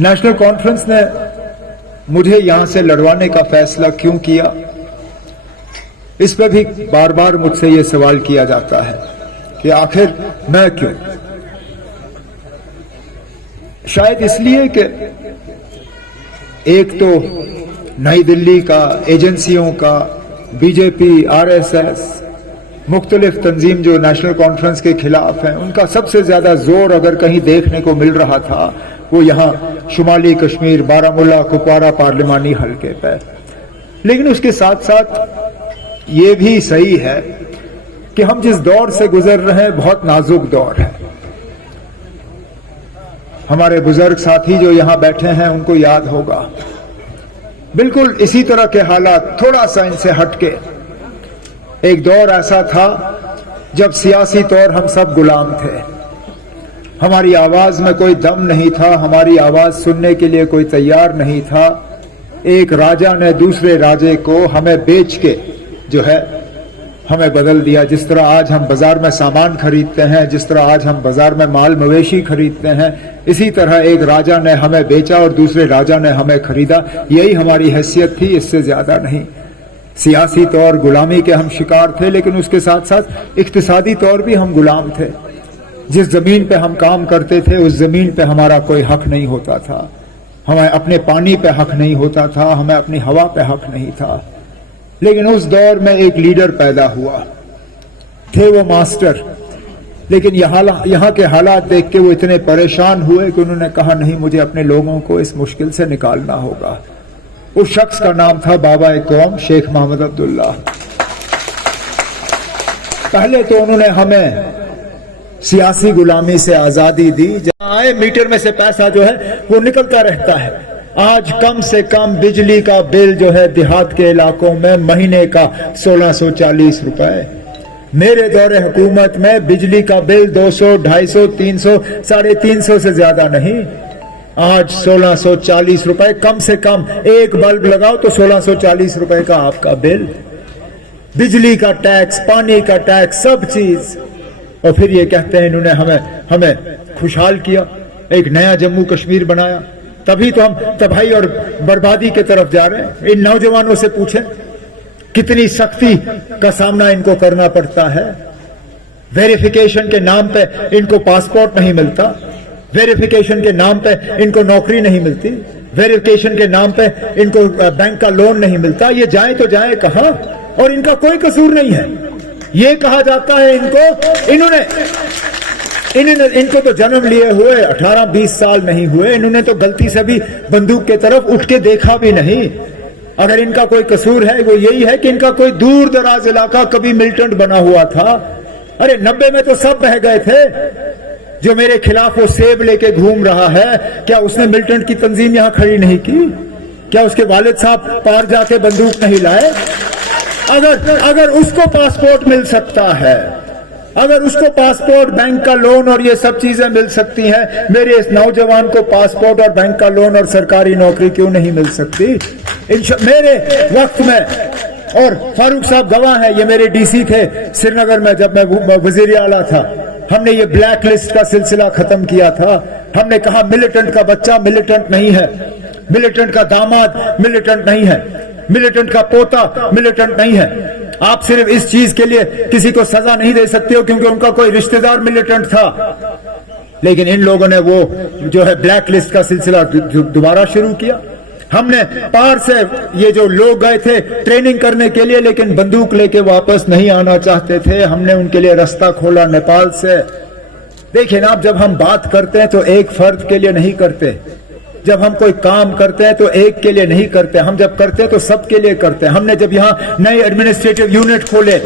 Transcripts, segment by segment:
National conference ने मुझे यहां से लड़वाने का फैसला क्यों किया, इस पर भी बार बार मुझसे ये सवाल किया जाता है कि आखिर मैं क्यों। शायद इसलिए कि एक तो नई दिल्ली का, एजेंसियों का, बीजेपी, आरएसएस, मुख्तलिफ तंजीम जो नेशनल कॉन्फ्रेंस के खिलाफ हैं, उनका सबसे ज्यादा जोर अगर कहीं देखने को मिल रहा था वो यहाँ शुमाली कश्मीर, बारामूला, कुपवारा पार्लिमानी हलके पर। लेकिन उसके साथ साथ ये भी सही है कि हम जिस दौर से गुजर रहे हैं बहुत नाजुक दौर है। हमारे बुजुर्ग साथी जो यहां बैठे हैं उनको याद होगा, बिल्कुल इसी तरह के हालात, थोड़ा सा इनसे हटके एक दौर ऐसा था जब सियासी तौर हम सब गुलाम थे। हमारी आवाज में कोई दम नहीं था, हमारी आवाज सुनने के लिए कोई तैयार नहीं था। एक राजा ने दूसरे राजे को हमें बेच के जो है हमें बदल दिया। जिस तरह आज हम बाजार में सामान खरीदते हैं, जिस तरह आज हम बाजार में माल मवेशी खरीदते हैं, इसी तरह एक राजा ने हमें बेचा और दूसरे राजा ने हमें खरीदा। यही हमारी हैसियत थी, इससे ज्यादा नहीं। सियासी तौर गुलामी के हम शिकार थे, लेकिन उसके साथ साथ इक्तिसादी तौर भी हम गुलाम थे। जिस जमीन पे हम काम करते थे उस जमीन पे हमारा कोई हक नहीं होता था, हमें अपने पानी पे हक नहीं होता था, हमें अपनी हवा पे हक नहीं था। लेकिन उस दौर में एक लीडर पैदा हुआ, थे वो मास्टर। लेकिन यहाँ के हालात देख के वो इतने परेशान हुए कि उन्होंने कहा नहीं, मुझे अपने लोगों को इस मुश्किल से निकालना होगा। उस शख्स का नाम था बाबा कौम शेख मोहम्मद अब्दुल्ला। पहले तो उन्होंने हमें सियासी गुलामी से आजादी दी। जहां आए मीटर में से पैसा जो है वो निकलता रहता है। आज कम से कम बिजली का बिल जो है देहात के इलाकों में महीने का 1640 रुपए। मेरे दौरे हुकूमत में बिजली का बिल 200, 250, 300, 350 से ज्यादा नहीं। आज 1640 रुपए कम से कम। एक बल्ब लगाओ तो 1640 रुपए का आपका बिल। बिजली का टैक्स, पानी का टैक्स, सब चीज। और फिर ये कहते हैं इन्होंने हमें खुशहाल किया, एक नया जम्मू कश्मीर बनाया। तभी तो हम तबाही और बर्बादी की तरफ जा रहे हैं। इन नौजवानों से पूछें कितनी सख्ती का सामना इनको करना पड़ता है। वेरिफिकेशन के नाम पे इनको पासपोर्ट नहीं मिलता, वेरिफिकेशन के नाम पे इनको नौकरी नहीं मिलती, वेरिफिकेशन के नाम पे इनको बैंक का लोन नहीं मिलता। ये जाए तो जाए कहां? और इनका कोई कसूर नहीं है। ये कहा जाता है इनको तो जन्म लिए हुए 18-20 साल नहीं हुए, इन्होंने तो गलती से भी बंदूक के तरफ उठ के देखा भी नहीं। अगर इनका कोई कसूर है वो यही है कि इनका कोई दूर दराज इलाका कभी मिलिटेंट बना हुआ था। अरे 90 में तो सब बह गए थे। जो मेरे खिलाफ वो सेब लेके घूम रहा है, क्या उसने मिलिटेंट की तंजीम यहां खड़ी नहीं की? क्या उसके वालिद साहब पार जाके बंदूक नहीं लाए? अगर उसको पासपोर्ट मिल सकता है, अगर उसको पासपोर्ट, बैंक का लोन और ये सब चीजें मिल सकती हैं, मेरे इस नौजवान को पासपोर्ट और बैंक का लोन और सरकारी नौकरी क्यों नहीं मिल सकती? मेरे वक्त में, और फारूक साहब गवाह है, ये मेरे डीसी थे श्रीनगर में जब मैं वजीर आला था। हमने ये ब्लैक लिस्ट का सिलसिला खत्म किया था। हमने कहा मिलिटेंट का बच्चा मिलिटेंट नहीं है, मिलिटेंट का दामाद मिलिटेंट नहीं है, मिलिटेंट का पोता मिलिटेंट नहीं है। आप सिर्फ इस चीज के लिए किसी को सजा नहीं दे सकते हो क्योंकि उनका कोई रिश्तेदार मिलिटेंट था। लेकिन इन लोगों ने वो जो है ब्लैक लिस्ट का सिलसिला दोबारा शुरू किया। हमने पार से ये जो लोग गए थे ट्रेनिंग करने के लिए, लेकिन बंदूक लेके वापस नहीं आना चाहते थे, हमने उनके लिए रास्ता खोला नेपाल से। देखिए ना, जब हम बात करते हैं तो एक फर्द के लिए नहीं करते, जब हम कोई काम करते हैं तो एक के लिए नहीं करते, हम जब करते हैं तो सबके लिए करते हैं। हमने जब यहाँ नए एडमिनिस्ट्रेटिव यूनिट खोले,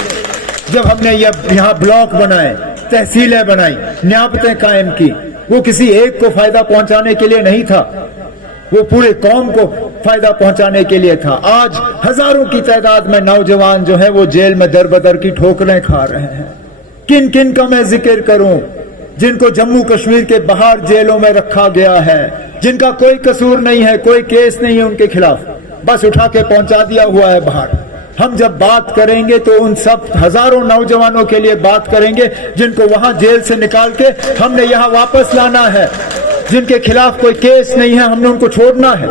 जब हमने यहाँ ब्लॉक बनाए, तहसीलें बनाई, न्याबतें कायम की, वो किसी एक को फायदा पहुंचाने के लिए नहीं था, वो पूरे कौम को फायदा पहुंचाने के लिए था। आज हजारों की तादाद में नौजवान जो है वो जेल में दर बदर की ठोकरें खा रहे हैं। किन किन का मैं जिक्र करूं, जिनको जम्मू कश्मीर के बाहर जेलों में रखा गया है, जिनका कोई कसूर नहीं है, कोई केस नहीं है उनके खिलाफ, बस उठा के पहुंचा दिया हुआ है बाहर। हम जब बात करेंगे तो उन सब हजारों नौजवानों के लिए बात करेंगे जिनको वहां जेल से निकाल के हमने यहां वापस लाना है। जिनके खिलाफ कोई केस नहीं है हमने उनको छोड़ना है,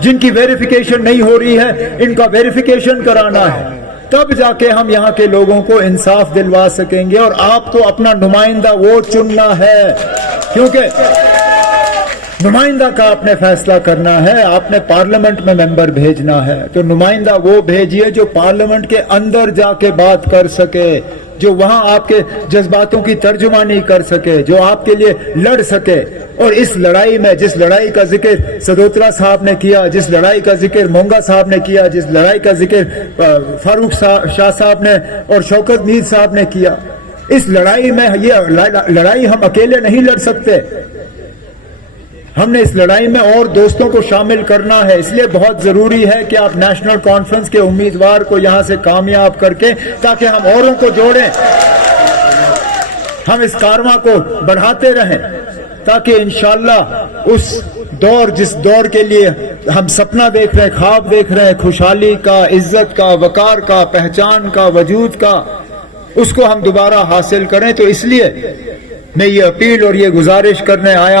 जिनकी वेरिफिकेशन नहीं हो रही है इनका वेरिफिकेशन कराना है, तब जाके हम यहाँ के लोगों को इंसाफ दिलवा सकेंगे। और आपको अपना नुमाइंदा वोट चुनना है, क्योंकि नुमाइंदा का आपने फैसला करना है, आपने पार्लियामेंट में मेंबर भेजना है, तो नुमाइंदा वो भेजिए जो पार्लियामेंट के अंदर जाके बात कर सके, जो वहां आपके जज्बातों की तर्जुमानी कर सके, जो आपके लिए लड़ सके। और इस लड़ाई में, जिस लड़ाई का जिक्र सदोत्रा साहब ने किया, जिस लड़ाई का जिक्र मोंगा साहब ने किया, जिस लड़ाई का जिक्र फारूक शाह साहब ने और शौकत मीर साहब ने किया, इस लड़ाई में ये लड़ाई हम अकेले नहीं लड़ सकते, हमने इस लड़ाई में और दोस्तों को शामिल करना है। इसलिए बहुत जरूरी है कि आप नेशनल कॉन्फ्रेंस के उम्मीदवार को यहां से कामयाब करके, ताकि हम औरों को जोड़ें, हम इस कारवां को बढ़ाते रहें, ताकि इंशाअल्लाह उस दौर, जिस दौर के लिए हम सपना देख रहे हैं, ख्वाब देख रहे हैं, खुशहाली का, इज्जत का, वकार का, पहचान का, वजूद का, उसको हम दोबारा हासिल करें। तो इसलिए मैं ये अपील और ये गुजारिश करने आया